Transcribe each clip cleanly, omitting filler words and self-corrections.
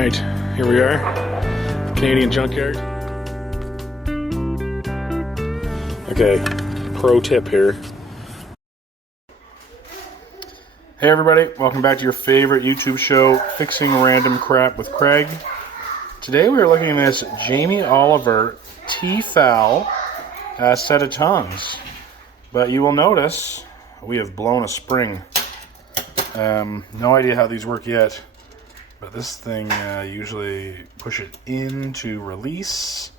Alright, here we are, Canadian junkyard. Okay, pro tip here. Hey everybody, welcome back to your favorite YouTube show, Fixing Random Crap with Craig. Today we are looking at this Jamie Oliver T-Fal set of tongs. But you will notice we have blown a spring. No idea how these work yet. But this thing usually push it in to release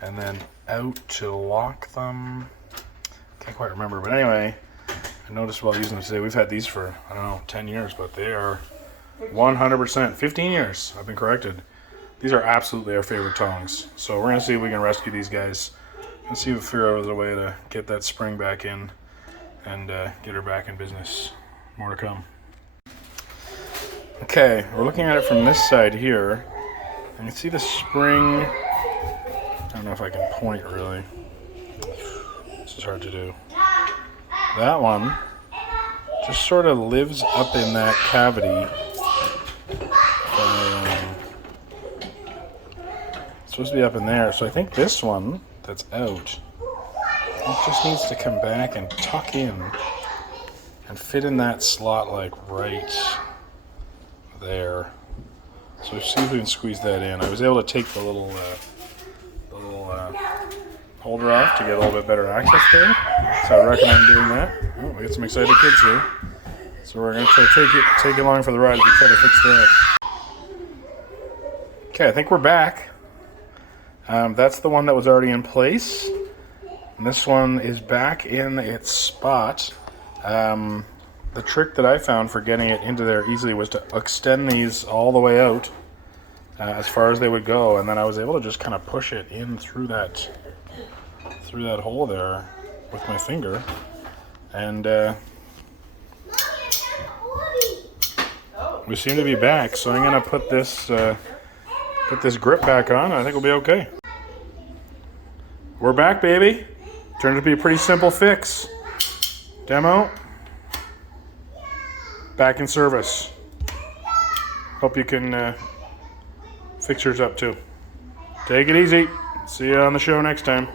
and then out to lock them. Can't quite remember, but anyway, I noticed while using them today, we've had these for, I don't know, 10 years, but they are 100%, 15 years, I've been corrected. These are absolutely our favorite tongs. So we're gonna see if we can rescue these guys and see if we figure out a way to get that spring back in and get her back in business. More to come. Okay, we're looking at it from this side here, and you see the spring. I don't know if I can point really. This is hard to do. That one just sort of lives up in that cavity. It's supposed to be up in there, so I think this one that's out, it just needs to come back and tuck in and fit in that slot like right there. So see if we can squeeze that in. I was able to take the little holder off to get a little bit better access there. So I recommend doing that. Oh, we got some excited kids here. So we're going to try to take it along for the ride as we try to fix that. Okay, I think we're back. That's the one that was already in place. And this one is back in its spot. The trick that I found for getting it into there easily was to extend these all the way out as far as they would go, and then I was able to just kind of push it in through that hole there with my finger, and we seem to be back. So I'm gonna put this grip back on. I think we'll be okay. We're back, baby. Turned out to be a pretty simple fix. Demo. Back in service. Hope you can fix yours up too. Take it easy. See you on the show next time.